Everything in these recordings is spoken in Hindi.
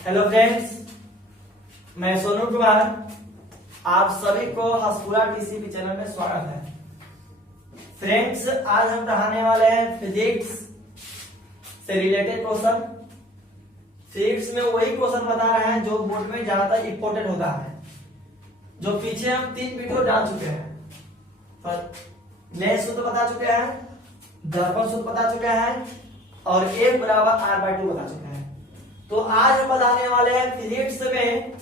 हेलो फ्रेंड्स, मैं सोनू कुमार। आप सभी को हसपुरा टीसीपी चैनल में स्वागत है। फ्रेंड्स, आज हम पढ़ाने वाले हैं फिजिक्स से रिलेटेड क्वेश्चन। फिजिक्स में वही क्वेश्चन बता रहे हैं जो बोर्ड में ज्यादातर इंपोर्टेंट होता है, जो पीछे हम 3 वीडियो डाल चुके हैं। पर नए सूत्र बता चुके हैं, दर्पण सूत्र बता चुके हैं और A बराबर R/2 बता चुके हैं। तो आज हम बताने वाले हैं फिजिक्स में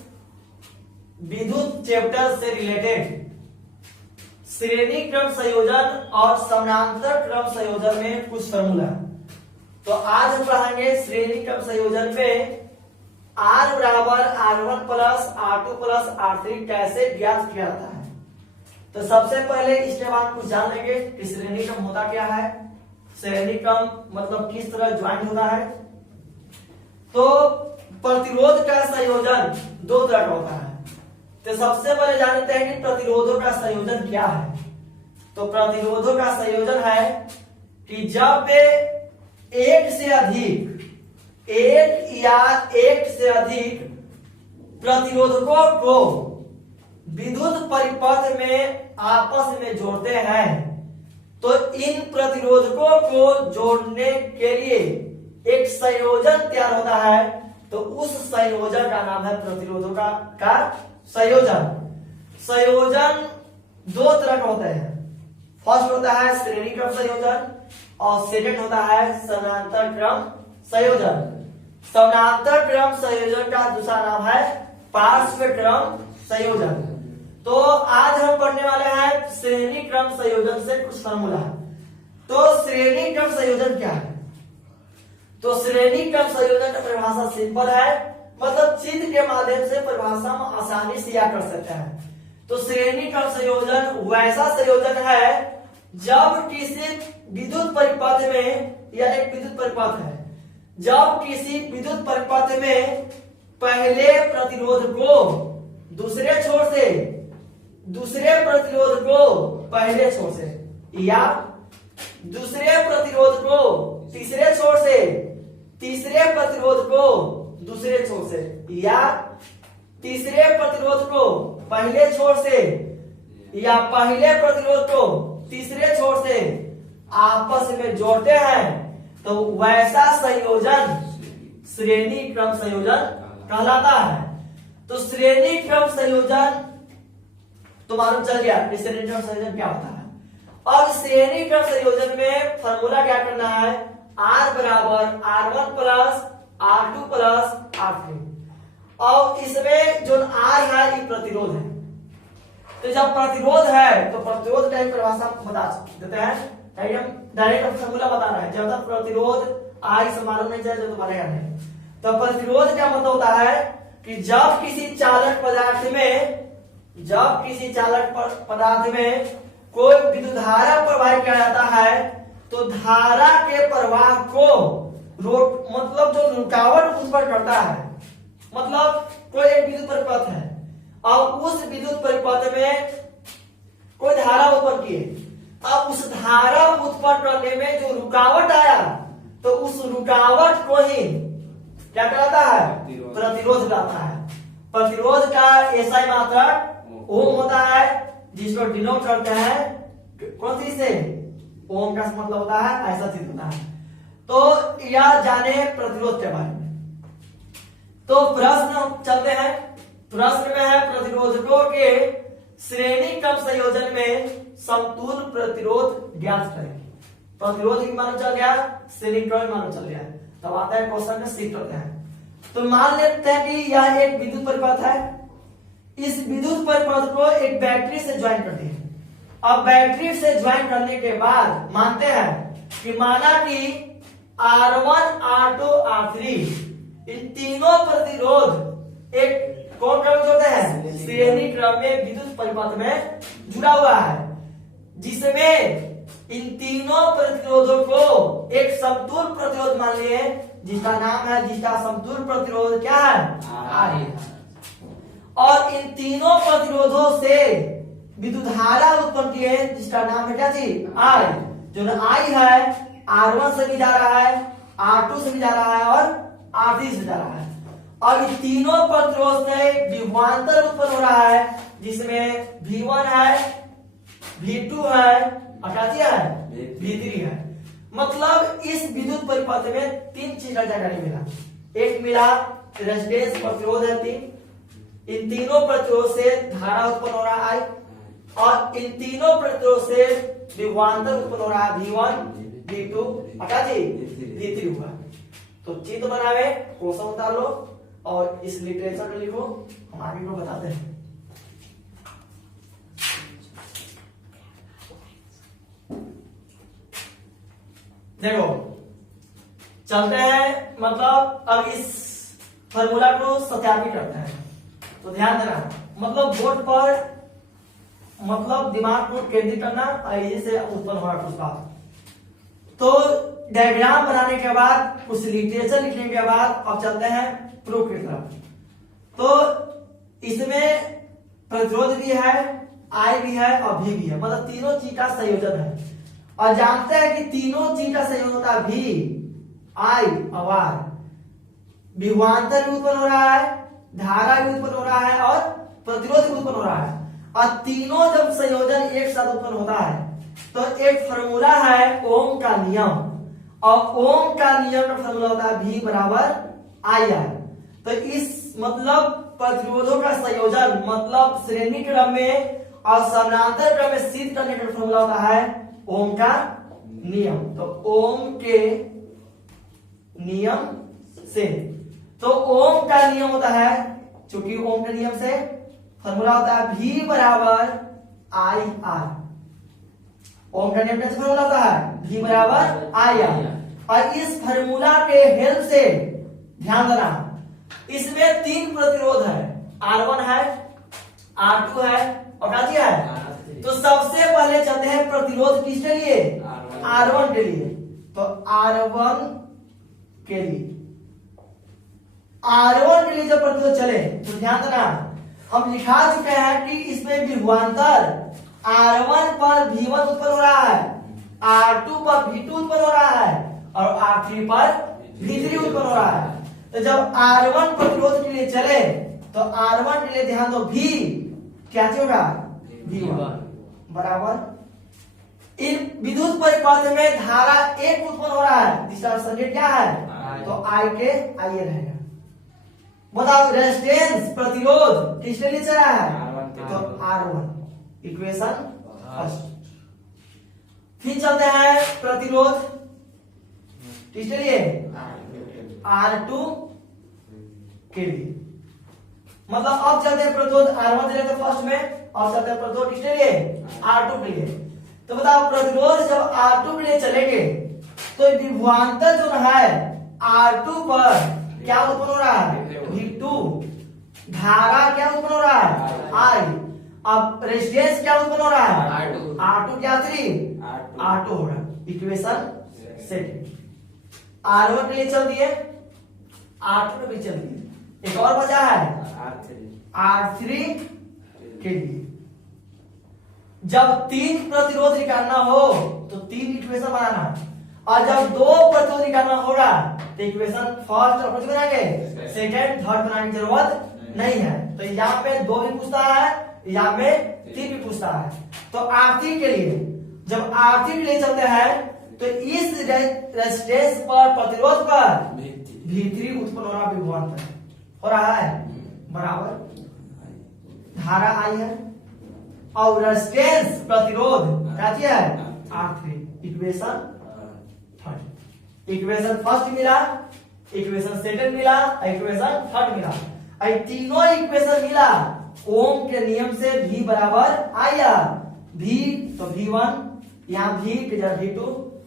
विद्युत चैप्टर से रिलेटेड श्रेणी क्रम संयोजन और समानांतर क्रम संयोजन में कुछ फॉर्मूला। तो आज हम पढ़ाएंगे श्रेणी क्रम संयोजन में R बराबर R1 plus R2 plus R3 कैसे ज्ञात किया जाता है। तो सबसे पहले इसके बाद कुछ जान लेंगे कि श्रेणी क्रम होता क्या है, श्रेणी क्रम मतलब किस तरह ज्वाइन होता है। तो प्रतिरोध का संयोजन 2 तरह का होता है। तो सबसे पहले जानते हैं कि प्रतिरोधों का संयोजन क्या है। तो प्रतिरोधों का संयोजन है कि जब एक या एक से अधिक प्रतिरोधकों को विद्युत परिपथ में आपस में जोड़ते हैं, तो इन प्रतिरोधकों को जोड़ने के लिए एक संयोजन तैयार होता है। तो उस संयोजन का नाम है प्रतिरोधों का संयोजन। संयोजन 2 तरह का होता है। फर्स्ट होता है श्रेणी क्रम संयोजन और सेकंड होता है समानांतर क्रम संयोजन। समानांतर क्रम संयोजन का दूसरा नाम है पार्श्व क्रम संयोजन। तो आज हम पढ़ने वाले हैं श्रेणी क्रम संयोजन से कुछ फॉर्मूला। तो श्रेणी क्रम संयोजन क्या है? तो श्रेणी क्रम संयोजन की परिभाषा सिंपल है, मतलब चिन्ह के माध्यम से परिभाषा में आसानी से याद कर सकते हैं। तो श्रेणी क्रम संयोजन वैसा संयोजन है जब किसी विद्युत परिपथ में, या एक विद्युत परिपथ है, जब किसी विद्युत परिपथ में पहले प्रतिरोध को दूसरे छोर से, दूसरे प्रतिरोध को पहले छोर से, या दूसरे प्रतिरोध को तीसरे छोर से, तीसरे प्रतिरोध को दूसरे छोर से, या तीसरे प्रतिरोध को पहले छोर से, या पहले प्रतिरोध को तीसरे छोर से आपस में जोड़ते हैं, तो वैसा संयोजन श्रेणी क्रम संयोजन कहलाता है। तो श्रेणी क्रम संयोजन तो मालूम चल गया कि श्रेणी क्रम संयोजन क्या होता है। अब श्रेणी क्रम संयोजन में फॉर्मूला क्या करना है? R बराबर R1 plus R2 plus R3। और इसमें जो R है ये प्रतिरोध है। तो जब प्रतिरोध है तो प्रतिरोध का परिभाषा बता देते हैं। हम डायरेक्ट फॉर्मूला बता रहे हैं। जब तक प्रतिरोध R से मालूम नहीं चाहिए तो बनेगा नहीं। तो प्रतिरोध क्या मतलब होता है कि जब किसी चालक पदार्थ में कोई विद्युत धारा प्रवाहित किया जाता है, तो धारा के प्रवाह को मतलब जो रुकावट उत्पन्न करता है, मतलब कोई एक विद्युत परिपथ है और उस विद्युत परिपथ में कोई धारा उत्पन्न की है। अब उस धारा उत्पन्न करने में जो रुकावट आया, तो उस रुकावट को ही क्या कहलाता है? प्रतिरोध कहलाता है। प्रतिरोध का एसआई मात्रक ओम होता है, जिसको डिनोट करते हैं कौन सी से? ओम का मतलब होता है ऐसा चीज होता है। तो यह जाने प्रतिरोध के बारे में। तो प्रश्न चलते हैं। प्रश्न में है प्रतिरोधकों के श्रेणी क्रम संयोजन में समतुल्य प्रतिरोध ज्ञात करें। प्रतिरोध की मालूम चल गया, श्रेणी क्रम मालूम चल गया। तब आता है क्वेश्चन में शिफ्ट होते हैं। तो मान लेते हैं कि यह एक विद्युत परिपथ है। इस विद्युत परिपथ को एक बैटरी से ज्वाइन करते हैं। अब बैटरी से ज्वाइन करने के बाद मानते हैं कि माना कि R1, R2, R3 इन तीनों प्रतिरोध एक कौन क्रम जोड़ते हैं? श्रेणी क्रम में विद्युत परिपथ में जुड़ा हुआ है, जिसमें इन तीनों प्रतिरोधों को एक समतुल्य प्रतिरोध मान लिए, जिसका नाम है, जिसका समतुल्य प्रतिरोध क्या है? R। और इन तीनों प्रतिरोधों से विद्युत धारा उत्पन्न की है, जिसका नाम है क्या जी? I। जो I है R1 से भी जा रहा है, R2 से भी जा रहा है और R3 से जा रहा है। अब इन तीनों प्रतिरोध से विभवांतर उत्पन्न हो रहा है, जिसमें V1 है, V2 है और क्या है, V3 है। मतलब इस विद्युत परिपथ में तीन चीज का जानकारी मिला। एक मिला रेजिस्टेंस प्रतिरोध है 3, इन तीनों प्रतिरोध से धारा उत्पन्न हो रहा है, और इन तीनों प्रतिरोध से विभवांतर उत्पन्न हो रहा है V1, V2 और क्या V3 हुआ। तो चित्र बनावे, क्वेश्चन उतार लो और इस लिटरेचर में लिखो, हम आगे को बताते हैं। देखो चलते हैं, मतलब अब इस फॉर्मूला को सत्यापित करते हैं। तो ध्यान देना, मतलब बोर्ड पर मतलब दिमाग को केंद्रित करना, आइए से उत्पन्न हुआ कुछ बात। तो डायग्राम बनाने के बाद, कुछ लिटरेचर लिखने के बाद अब चलते हैं प्रूफ की तरफ। तो इसमें प्रतिरोध भी है, I भी है और V भी है, मतलब तीनों चीज का संयोजन है। और जानते हैं कि तीनों चीज का संयोजन होता है V, I और R। विभवांतर भी उत्पन्न हो रहा है, धारा भी उत्पन्न हो रहा है और प्रतिरोध भी उत्पन्न हो रहा है। और तीनों जब संयोजन एक साथ उत्पन्न होता है तो एक फॉर्मूला है ओम का नियम, और ओम का नियम का फॉर्मूला होता है V बराबर IR। तो इस मतलब प्रतिरोधों का संयोजन, मतलब श्रेणी क्रम में और समानांतर क्रम में सिद्ध करने का फॉर्मूला होता है ओम का नियम। तो ओम के नियम से, तो ओम का नियम होता है, चूंकि ओम के नियम से फॉर्मूला होता है V बराबर IR। ओम का नियम कैसे फॉर्मूला होता है, V बराबर IR। और इस फॉर्मूला के हेल्प से ध्यान देना, इसमें तीन प्रतिरोध है, R1 है, R2 है और क्या है। तो सबसे पहले चलते हैं प्रतिरोध किसके लिए, R1 के लिए। तो R1 के लिए, R1 के लिए जब प्रतिरोध चले तो ध्यान देना, हम लिखा चुके हैं कि इसमें विभवांतर R1 पर V1 उत्पन्न हो रहा है, R2 पर V2 उत्पन्न हो रहा है और R3 पर V3 उत्पन्न हो रहा है। तो जब R1 प्रतिरोध के लिए चले तो R1 के लिए ध्यान दो, V क्या होगा, V1 बराबर, इन विद्युत परिपथ में धारा एक उत्पन्न हो रहा है, जिसका संकेत क्या है, तो I के आइए रहेगा। बताओ रेजिस्टेंस प्रतिरोध किसके लिए चला है, तो R1, इक्वेशन फर्स्ट। फिर चलते हैं प्रतिरोध किसके लिए, R2 के लिए। मतलब अब चलते हैं प्रतिरोध R1 से लेकर फर्स्ट में, और चलते हैं प्रतिरोध किसके लिए, R2 के लिए। तो बताओ प्रतिरोध जब R2 के लिए चलेंगे तो विभवांतर जो है R2 पर क्या उत्पन्न हो रहा है, V2, धारा क्या उत्पन्न हो रहा है, I, अब रेजिस्टेंस क्या उत्पन्न हो रहा है, R2 क्या 3, R2 हो रहा है, इक्वेशन सेकंड। R1 के लिए चल दिए, R2 पे भी चल दिए, एक और बचा है R3 के लिए। जब तीन प्रतिरोध निकालना हो तो तीन इक्वेशन बनाना, और जब दो प्रतिरोध निकालना होगा तो इक्वेशन फर्स्ट और कौन बनाएंगे, सेकंड, थर्ड बनाने की जरूरत नहीं है। तो यहाँ पे दो भी पूछता है, यहाँ पे तीन भी पूछता है। तो R3 के लिए, जब R3 के लिए चलते हैं तो इस रेजिस्टेंस पर, प्रतिरोध पर V3 उत्पन्न हो रहा, विभवांतर हो रहा है बराबर, धारा I है और रेजिस्टेंस प्रतिरोध क्या है, R3, equation third. Equation first मिला, इक्वेशन सेकंड मिला, इक्वेशन थर्ड मिला। आई तीनों इक्वेशन मिला ओम के नियम से V बराबर IR। V तो V1, यहाँ V की जगह V2,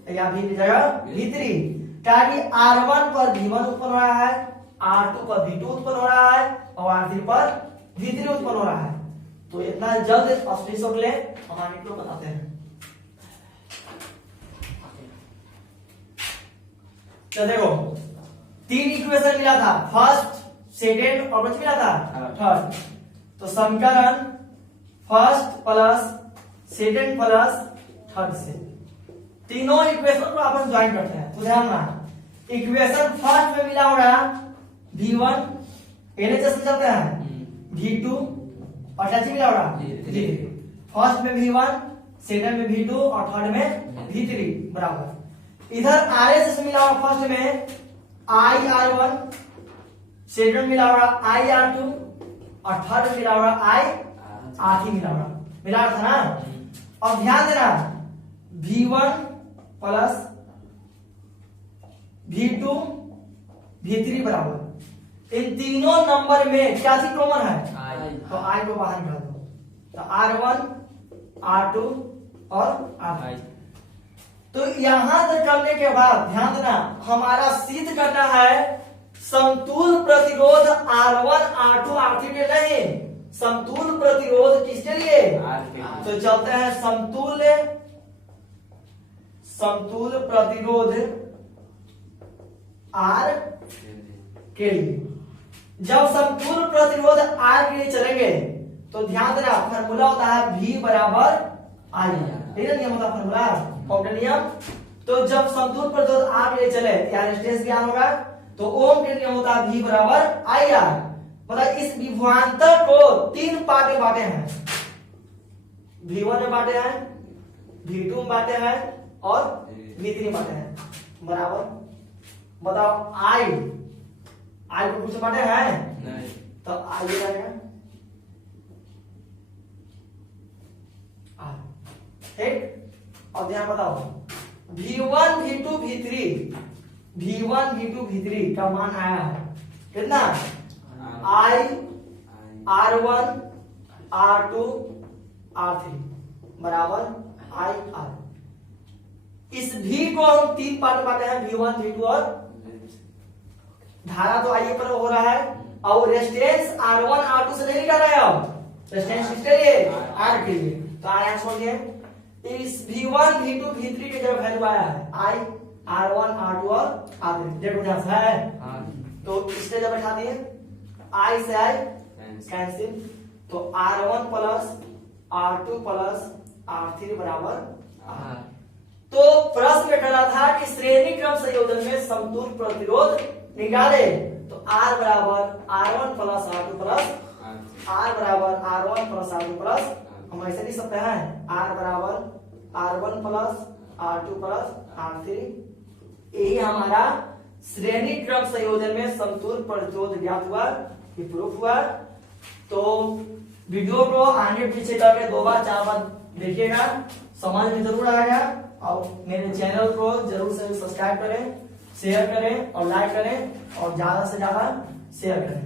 यहाँ V की जगह V3। ताकि R1 पर V1 उत्पन्न हो रहा है, R2 पर V2 उत्पन्न हो रहा है और R3 पर V3 उत्पन्न हो रहा है। तो इतना जल्द स्पष्ट ले हम आगे को बताते हैं। तो देखो तीन इक्वेशन मिला था, फर्स्ट, सेकेंड और कुछ मिला था थर्ड। तो समीकरण first plus second plus third से तीनों इक्वेशन को अपन ज्वाइन करते हैं। तो ध्यान रखना, इक्वेशन फर्स्ट में मिला होगा V1 एलएचएस में चलते हैं V2 और क्या चीज मिला होगा V3। फर्स्ट में V1, सेकंड में V2 और थर्ड में V3 बराबर। इधर RHS मिला होगा फर्स्ट में IR1, सेकंड मिला होगा IR2 और थर्ड मिला होगा IR3 मिला था ना। अब ध्यान देना V1 प्लस V2 V3 बराबर इन तीनों नंबर में क्या चीज कॉमन है तो I को बाहर निकाल दो तो R1 R2 और R3। तो यहां तक करने के बाद ध्यान देना हमारा सिद्ध करना है समतुल प्रतिरोध R1 R2 R3 के नहीं, समतुल प्रतिरोध किसके लिए तो चलते हैं समतुल प्रतिरोध R के लिए। जब समतुल प्रतिरोध R के लिए चलेंगे तो ध्यान देना फॉर्मूला होता है V बराबर I, ये नियम होता है फॉर्मूला कॉम्पटेंट नियम। तो जब समतुल प्रतिरोध R के लिए चले या रेजिस्टेंस ज्ञान होगा तो ओम के नियम होता है V बराबर IR। मतलब इस विभवांतर को तीन पार्ट में बांटे हैं, V1 में बांटे हैं, V2 में बांटे हैं और V3 में बांटे हैं बराबर। बताओ I को कुछ बांटे हैं नहीं, तो I ये रहेगा ठीक। अब यहां बताओ V1 V2 V3 का मान आया है कितना I R1 R2 R3 बराबर IR। इस V को हम तीन पार्ट में बांटे हैं V1 V2 और धारा तो I पर हो रहा है और रेजिस्टेंस R1 R2 से नहीं निकाल रहे हैं, अब रेजिस्टेंस किसके लिए R के लिए। तो आया छोड़ दिए इस V1 V2 V3 के जब वैल्यू आया है I R1 R2 और R3 देखो ध्यान से है तो इसने जब बैठा दिए I से I कैंसिल तो R1 plus R2 plus R3 बराबर R। तो प्रश्न में कहा था कि श्रेणी क्रम संयोजन में समतुल प्रतिरोध निकाले तो R बराबर R1 plus R2 plus R बराबर R1 प्लस R2 प्लस हम ऐसे लिख सकते हैं R बराबर R1 plus R2 plus R3। यही हमारा श्रेणी क्रम संयोजन में समतुल प्रतिरोध ज्ञात हुआ कि प्रूफ हुआ। तो वीडियो को आगे पीछे करके 2 बार 4 बार देखिएगा, समझ में जरूर आएगा। और मेरे चैनल को जरूर से सब्सक्राइब करें, शेयर करें और लाइक करें और ज्यादा से ज्यादा शेयर करें।